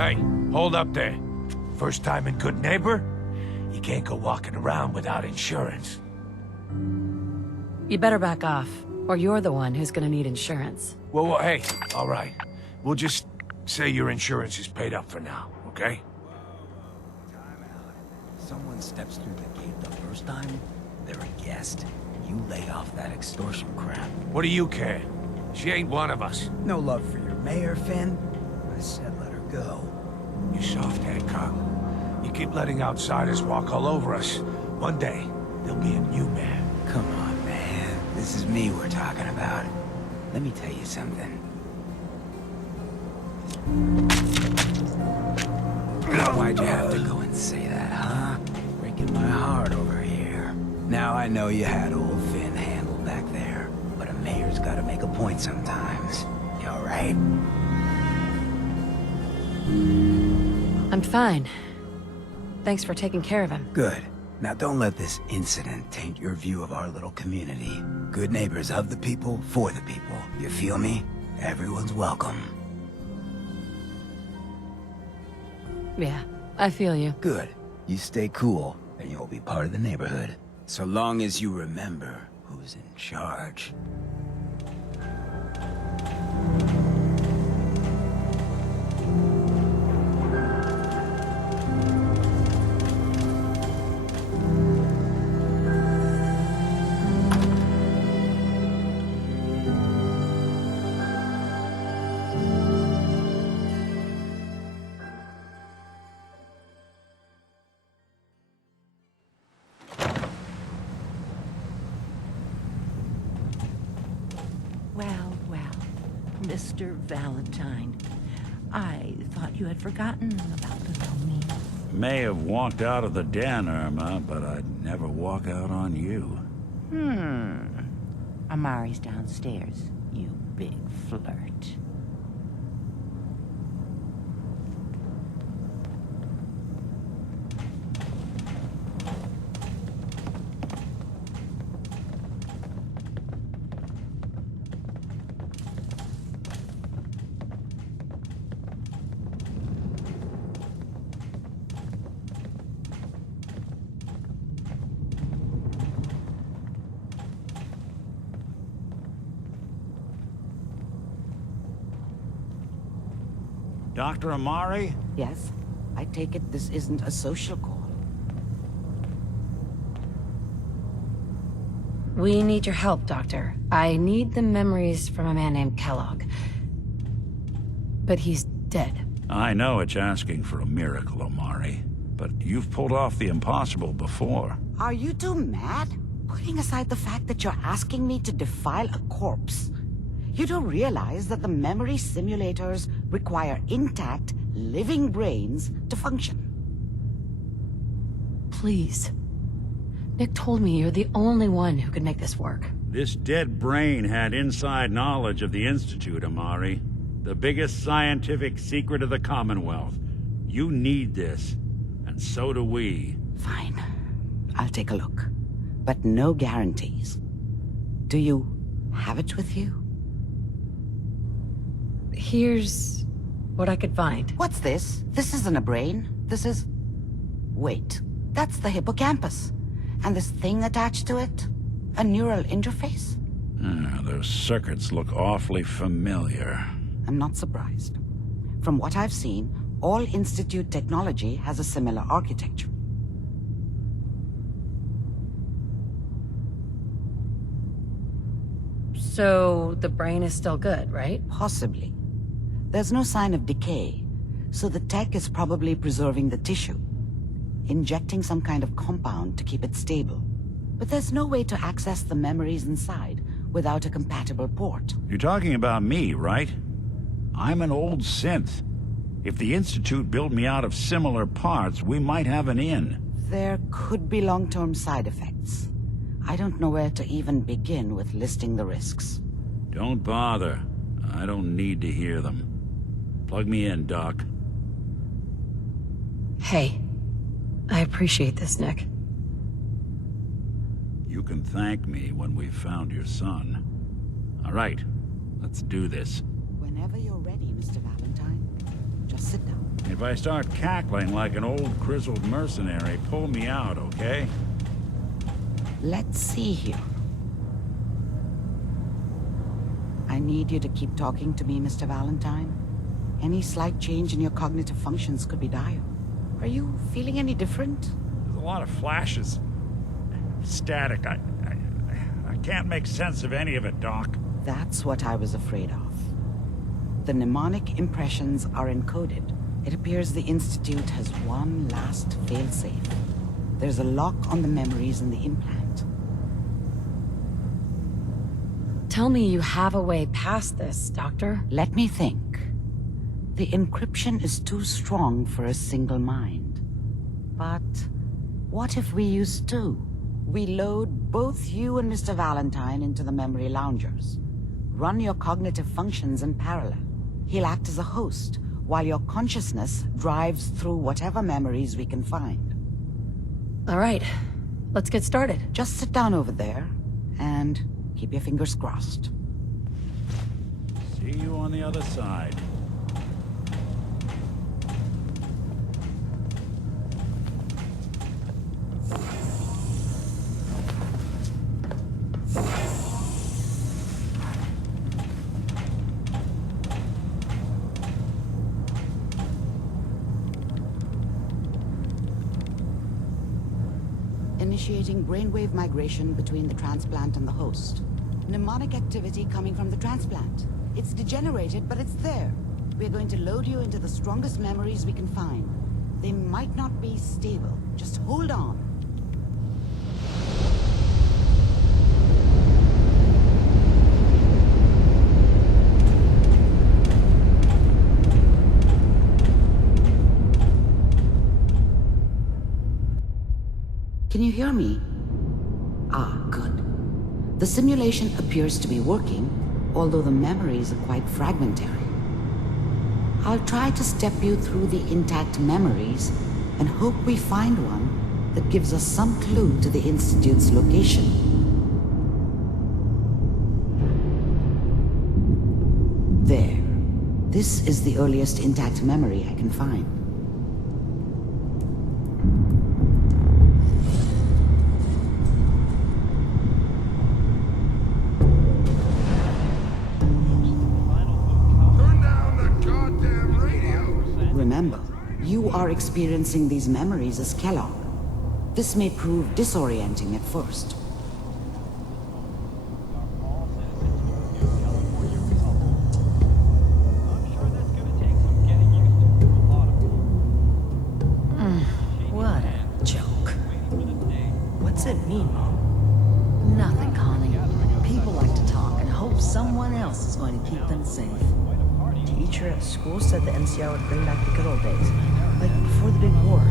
Hey, hold up there. First time in Good Neighbor? You can't go walking around without insurance. You better back off, or you're the one who's gonna need insurance. Well, hey, all right. We'll just say your insurance is paid up for now, okay? Time out. Someone steps through the gate the first time, they're a guest. You lay off that extortion crap. What do you care? She ain't one of us. No love for your mayor, Finn? I said let her go. You soft-head, Carl. You keep letting outsiders walk all over us. One day, there'll be a new man. Come on, man. This is me we're talking about. Let me tell you something. Why'd you have to go and say that, huh? Breaking my heart over here. Now I know you had old Finn handled back there, but a mayor's gotta make a point sometimes. You alright? I'm fine. Thanks for taking care of him. Good. Now don't let this incident taint your view of our little community. Good neighbors of the people, for the people. You feel me? Everyone's welcome. Yeah, I feel you. Good. You stay cool, and you'll be part of the neighborhood. So long as you remember who's in charge. Well, Mr. Valentine. I thought you had forgotten about little me. May have walked out of the den, Irma, but I'd never walk out on you. Amari's downstairs, you big flirt. Dr. Amari? Yes, I take it this isn't a social call. We need your help, Doctor. I need the memories from a man named Kellogg. But he's dead. I know it's asking for a miracle, Amari, but you've pulled off the impossible before. Are you two mad? Putting aside the fact that you're asking me to defile a corpse, you don't realize that the memory simulators require intact, living brains to function. Please. Nick told me you're the only one who could make this work. This dead brain had inside knowledge of the Institute, Amari. The biggest scientific secret of the Commonwealth. You need this, and so do we. Fine. I'll take a look. But no guarantees. Do you have it with you? Here's what I could find. What's this? This isn't a brain. This is... Wait. That's the hippocampus. And this thing attached to it? A neural interface? Those circuits look awfully familiar. I'm not surprised. From what I've seen, all Institute technology has a similar architecture. So the brain is still good, right? Possibly. There's no sign of decay, so the tech is probably preserving the tissue, injecting some kind of compound to keep it stable. But there's no way to access the memories inside without a compatible port. You're talking about me, right? I'm an old synth. If the Institute built me out of similar parts, we might have an in. There could be long-term side effects. I don't know where to even begin with listing the risks. Don't bother. I don't need to hear them. Plug me in, Doc. Hey, I appreciate this, Nick. You can thank me when we've found your son. All right, let's do this. Whenever you're ready, Mr. Valentine, just sit down. If I start cackling like an old grizzled mercenary, pull me out, okay? Let's see here. I need you to keep talking to me, Mr. Valentine. Any slight change in your cognitive functions could be dire. Are you feeling any different? There's a lot of flashes. Static. I can't make sense of any of it, Doc. That's what I was afraid of. The mnemonic impressions are encoded. It appears the Institute has one last failsafe. There's a lock on the memories in the implant. Tell me you have a way past this, Doctor. Let me think. The encryption is too strong for a single mind. But what if we use two? We load both you and Mr. Valentine into the memory loungers. Run your cognitive functions in parallel. He'll act as a host, while your consciousness drives through whatever memories we can find. All right, let's get started. Just sit down over there, and keep your fingers crossed. See you on the other side. Initiating brainwave migration between the transplant and the host. Mnemonic activity coming from the transplant. It's degenerated, but it's there. We're going to load you into the strongest memories we can find. They might not be stable. Just hold on. Can you hear me? Ah, good. The simulation appears to be working, although the memories are quite fragmentary. I'll try to step you through the intact memories and hope we find one that gives us some clue to the Institute's location. There. This is the earliest intact memory I can find. Remember, you are experiencing these memories as Kellogg. This may prove disorienting at first. What a joke. What's it mean, Mom? Nothing, Connie. People like to talk and hope someone else is going to keep them safe. Teacher at school said the NCR would bring back the good old days, like before the big war.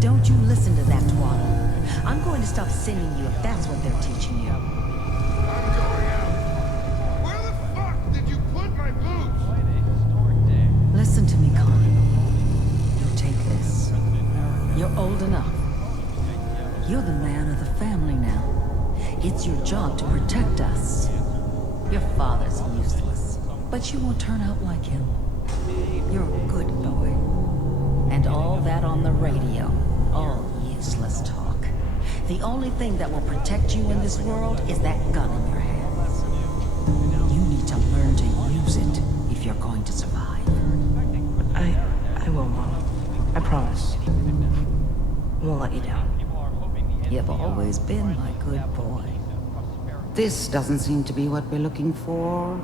Don't you listen to that twaddle. I'm going to stop sending you if that's what they're teaching you. I'm going out. Where the fuck did you put my boots? Listen to me, Connie. You take this. You're old enough. You're the man of the family now. It's your job to protect us. Your father's useless, but you won't turn out like him. You're a good boy. And all that on the radio, all useless talk. The only thing that will protect you in this world is that gun in your hands. You need to learn to use it if you're going to survive. I will, Mom. I promise. I won't let you down. You've always been my good boy. This doesn't seem to be what we're looking for.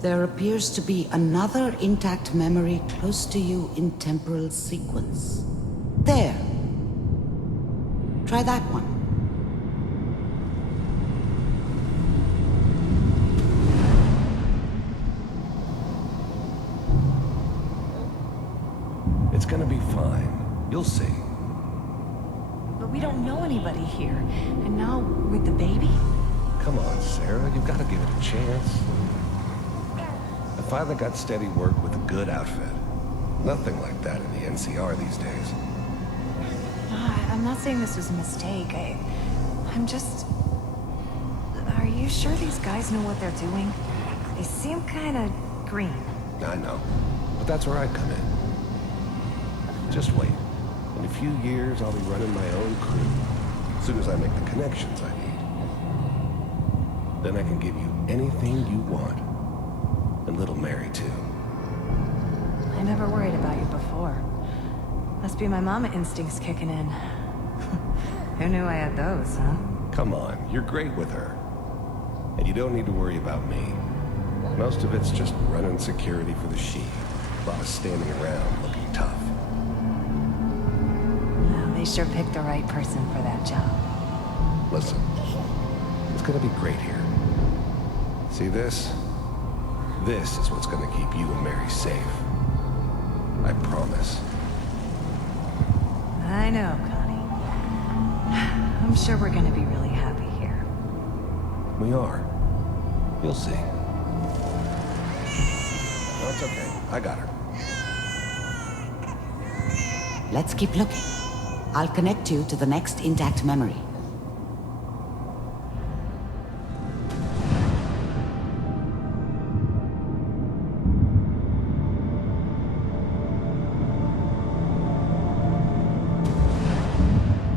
There appears to be another intact memory close to you in temporal sequence. There. Try that one. It's gonna be fine. You'll see. But we don't know anybody here. And now, with the baby? Come on, Sarah. You've got to give it a chance. I finally got steady work with a good outfit. Nothing like that in the NCR these days. I'm not saying this was a mistake. I'm just... Are you sure these guys know what they're doing? They seem kind of green. I know. But that's where I come in. Just wait. In a few years, I'll be running my own crew. As soon as I make the connections I need. Then I can give you anything you want. And little Mary, too. I never worried about you before. Must be my mama instincts kicking in. Who knew I had those, huh? Come on, you're great with her. And you don't need to worry about me. Most of it's just running security for the sheep. A lot of standing around looking tough. Well, they sure picked the right person for that job. Listen, it's gonna be great here. See this? This is what's gonna keep you and Mary safe. I promise. I know, Connie. I'm sure we're gonna be really happy here. We are. You'll see. No, it's okay. I got her. Let's keep looking. I'll connect you to the next intact memory.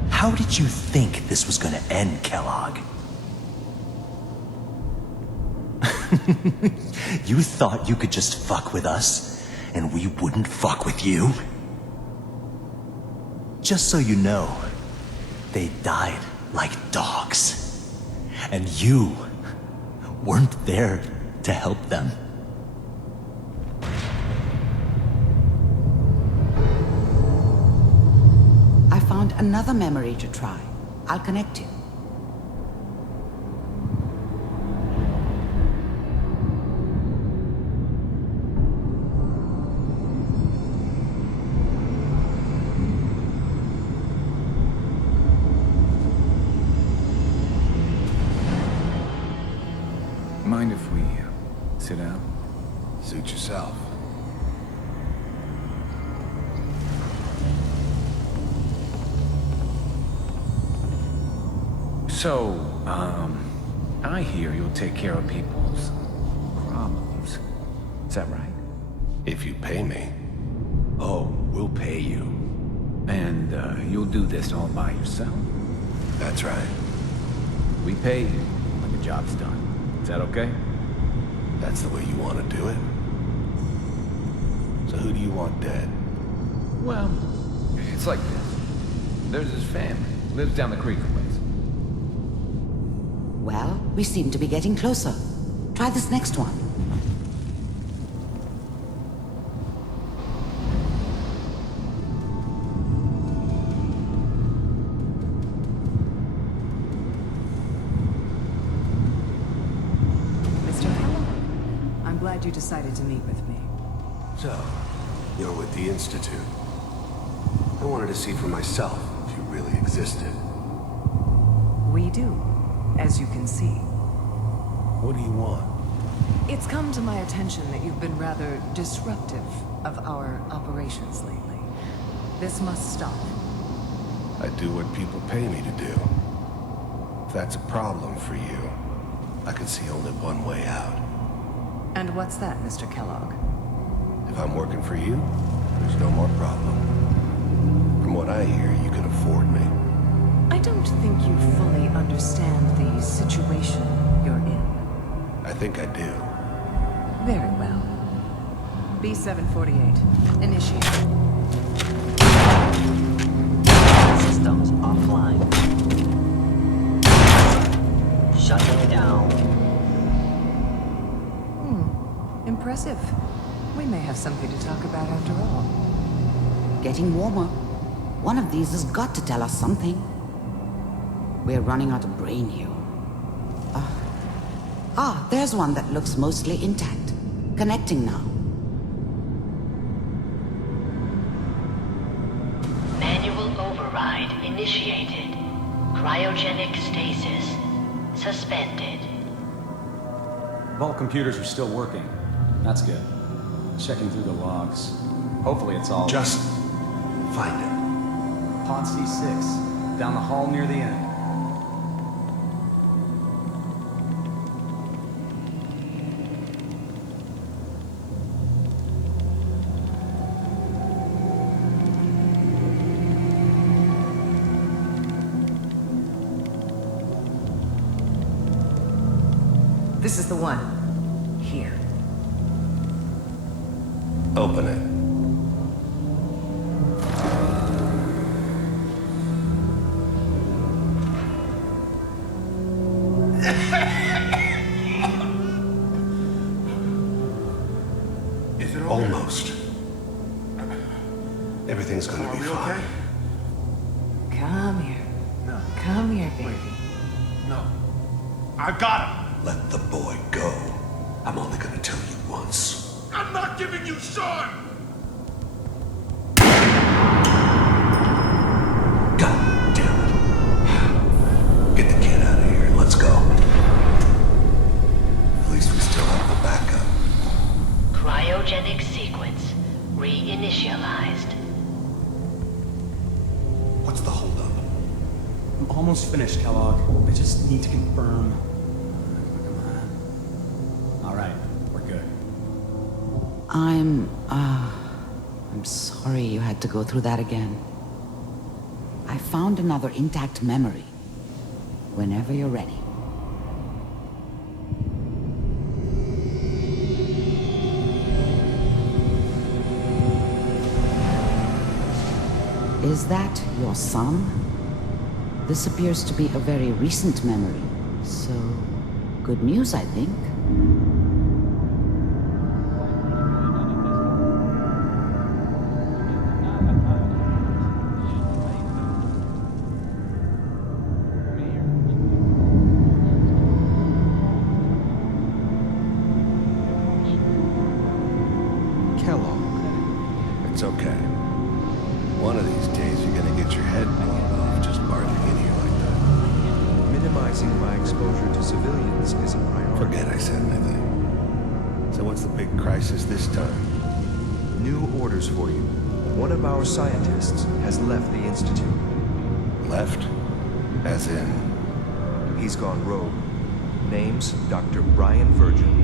How did you think this was gonna end, Kellogg? You thought you could just fuck with us, and we wouldn't fuck with you? Just so you know, they died like dogs. And you weren't there to help them. I found another memory to try. I'll connect you. Mind if we sit down? Suit yourself. So, I hear you'll take care of people's problems. Is that right? If you pay me. Oh, we'll pay you. And, you'll do this all by yourself? That's right. We pay you when the job's done. Is that okay? That's the way you want to do it. So who do you want dead? Well, it's like this. There's his family. Lives down the creek a ways. Well, we seem to be getting closer. Try this next one. Mr. Kellogg, I'm glad you decided to meet with me. So, you're with the Institute. I wanted to see for myself if you really existed. We do, as you can see. What do you want? It's come to my attention that you've been rather disruptive of our operations lately. This must stop. I do what people pay me to do. If that's a problem for you, I can see only one way out. And what's that, Mr. Kellogg? If I'm working for you, there's no more problem. From what I hear, you can afford me. I don't think you fully understand the situation you're in. I think I do. Very well. B-748, initiate. Systems offline. Shutting down. Impressive. We may have something to talk about after all. Getting warmer. One of these has got to tell us something. We're running out of brain here. There's one that looks mostly intact. Connecting now. Manual override initiated. Cryogenic stasis suspended. Vault computers are still working. That's good. Checking through the logs. Hopefully it's all... Just find it. Pod C6. Down the hall near the end. This is the one. Here. Open it. Is it okay? Almost. Everything's gonna be Are we fine. okay? Come here. No. Come here, baby. No. I got him! Let the boy go. I'm only gonna tell you once. I'm not giving you Sean! God damn it. Get the kid out of here and let's go. At least we still have the backup. Cryogenic sequence reinitialized. What's the holdup? I'm almost finished, Kellogg. I just need to confirm. Come on. All right, we're good. I'm sorry you had to go through that again. I found another intact memory. Whenever you're ready. Is that your son? This appears to be a very recent memory, so good news, I think. Kellogg. It's okay. One of these days you're gonna get your head blown off just barging in here like that. Minimizing my exposure to civilians is a priority. Forget I said anything. So what's the big crisis this time? New orders for you. One of our scientists has left the Institute. Left? As in? He's gone rogue. Name's Dr. Brian Virgin.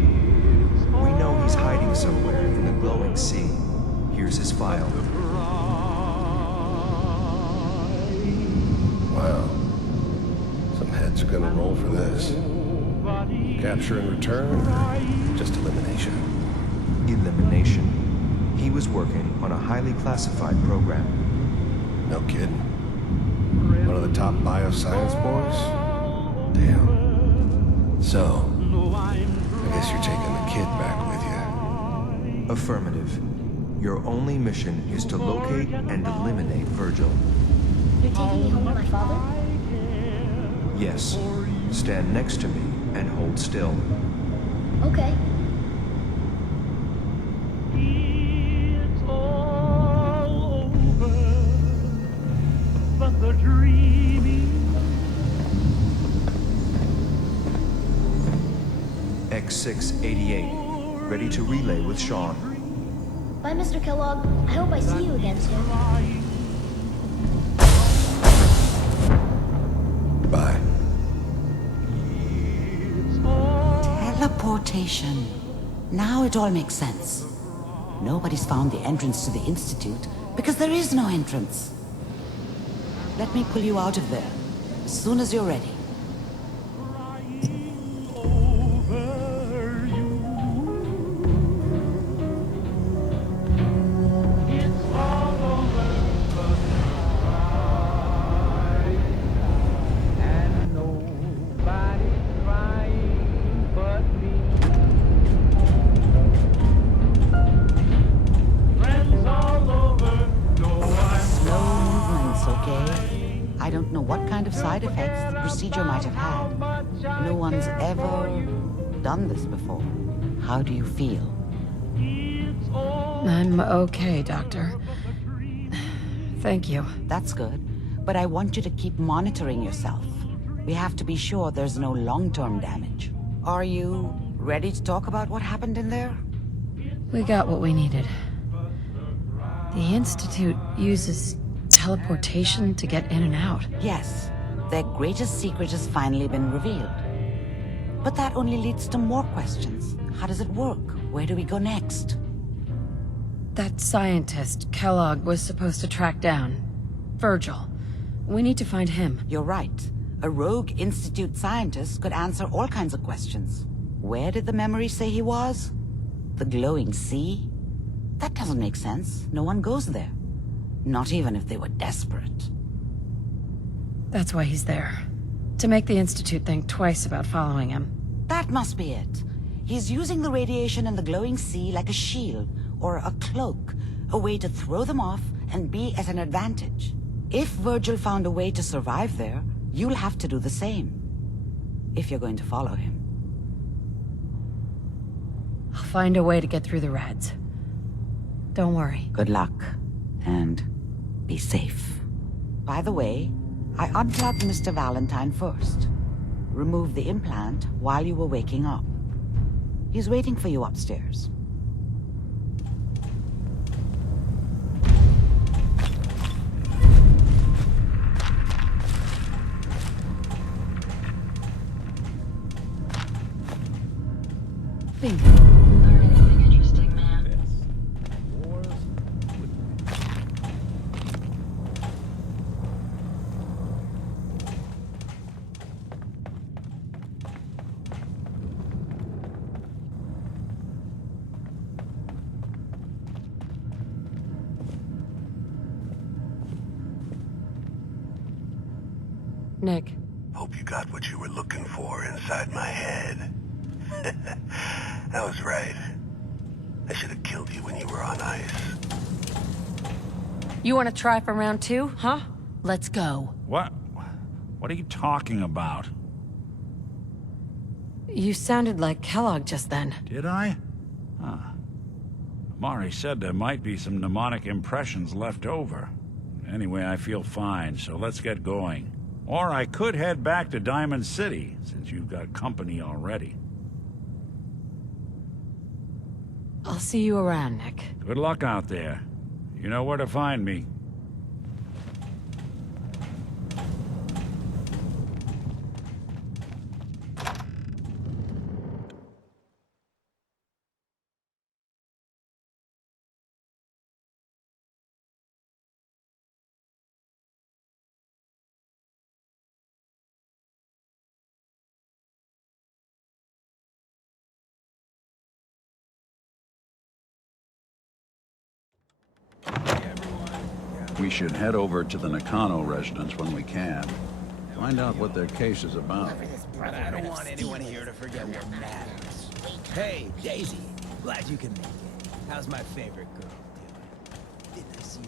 We know he's hiding somewhere in the glowing sea. Here's his file. Wow. Some heads are gonna roll for this. Capture and return, or just elimination? Elimination. He was working on a highly classified program. No kidding. One of the top bioscience boys? Damn. So, I guess you're taking the kid back with you. Affirmative. Your only mission is to locate and eliminate Virgil. You're taking me home with my father? Yes. Stand next to me and hold still. Okay. It's all over, but the dreaming. X688. Ready to relay with Sean. Bye, Mr. Kellogg. I hope I see you again soon. Bye. Teleportation. Now it all makes sense. Nobody's found the entrance to the Institute because there is no entrance. Let me pull you out of there as soon as you're ready. I don't know what kind of side effects the procedure might have had. No one's ever done this before. How do you feel? I'm okay, Doctor. Thank you. That's good. But I want you to keep monitoring yourself. We have to be sure there's no long-term damage. Are you ready to talk about what happened in there? We got what we needed. The Institute uses teleportation to get in and out. Yes. Their greatest secret has finally been revealed. But that only leads to more questions. How does it work? Where do we go next? That scientist, Kellogg, was supposed to track down. Virgil. We need to find him. You're right. A rogue Institute scientist could answer all kinds of questions. Where did the memory say he was? The glowing sea? That doesn't make sense. No one goes there. Not even if they were desperate. That's why he's there. To make the Institute think twice about following him. That must be it. He's using the radiation in the glowing sea like a shield, or a cloak, a way to throw them off and be at an advantage. If Virgil found a way to survive there, you'll have to do the same. If you're going to follow him. I'll find a way to get through the rats. Don't worry. Good luck, and be safe. By the way, I unplugged Mr. Valentine first. Removed the implant while you were waking up. He's waiting for you upstairs. Bingo. Learn anything interesting, man? Nick. Hope you got what you were looking for inside my head. That was right. I should have killed you when you were on ice. You want to try for round 2, huh? Let's go. What? What are you talking about? You sounded like Kellogg just then. Did I? Huh. Mari said there might be some mnemonic impressions left over. Anyway, I feel fine, so let's get going. Or I could head back to Diamond City, since you've got company already. I'll see you around, Nick. Good luck out there. You know where to find me. We should head over to the Nakano residence when we can. Find out what their case is about. But I don't want anyone here to forget what matters. Hey, Daisy. Glad you can make it. How's my favorite girl doing? Didn't I see you?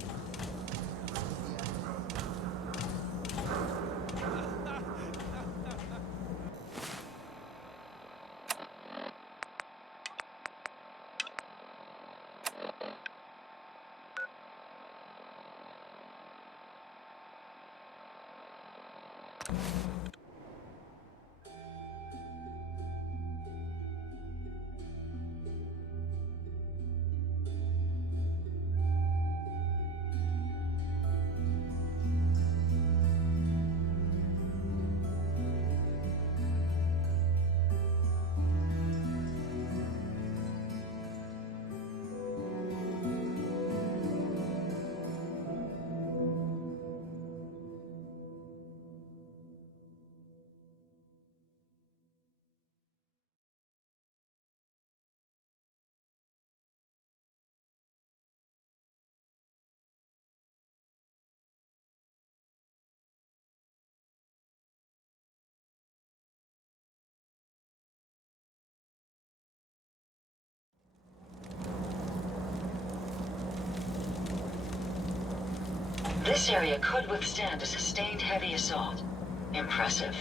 This area could withstand a sustained heavy assault. Impressive.